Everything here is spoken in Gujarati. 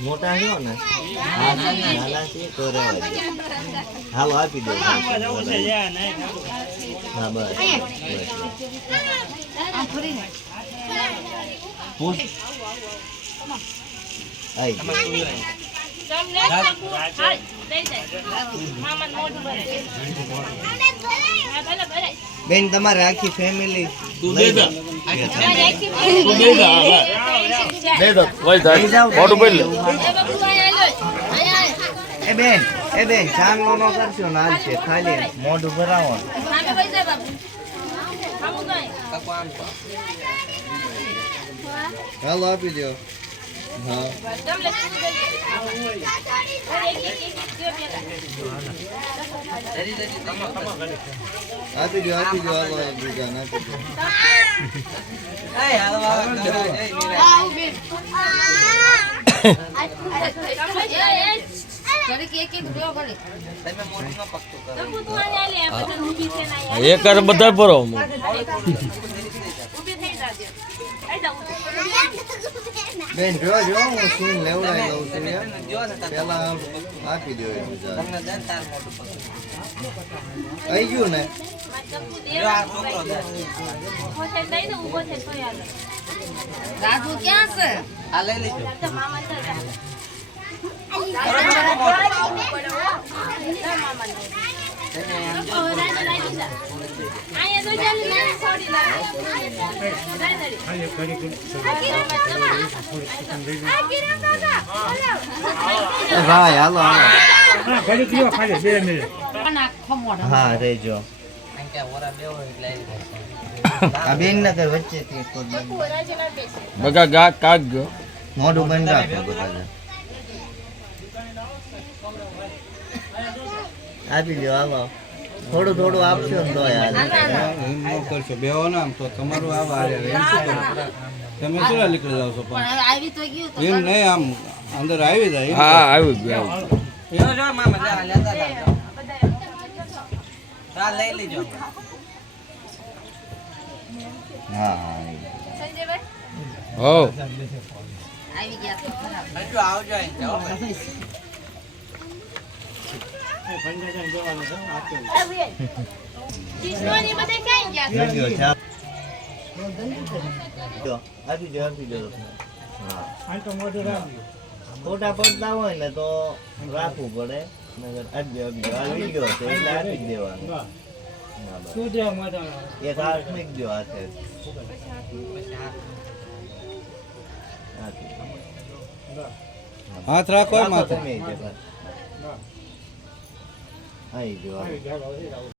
મોટા છો ને નાના છે તો રહેવા દે. હાલો આપી દો. હા બસ બેન તમારે આખી ફેમિલી એ બેન ચાંદલો નો કરશો ને આજ છે ખાલી મોઢું ભરાવો. હાલો આપી દો. હા આપી દો હાલો બીજા આપી દો એક બધા ભરો બેન જો હું સીન લેવડાવી લઉં છું પેલા આપી દો. આવી ગયું ને રાજુ ક્યાં છે? આ લઈ લેજો. ભાઈ હાલો હા રેજો. આ બેન ના કઈ વચ્ચે બગા ગા કાગ ગયો મોઢું બંધ રાખો બધા. આપી દો હાલો થોડું થોડું આપશો ને તો યાર કરશો બેહો ને આમ તો તમારું આ તમે શું નીકળી જાવ છો પણ આવી તો ગયું તો એમ નહીં આમ અંદર આવી જાય. હા આવી ગયો લઈ લેજો. હા હો આવી ગયા તો ખરાબ. હજુ આવજો અહીં જાઓ. આપી દો આપી દો. ખોટા પડતા હોય ને તો રાખવું પડે. આપી દો આ વિડીયો છે એટલે આપી જ દેવાનું. એક હાથ મૂકી દો હાથે. હાથ રાખો માથે. આવી ગયો.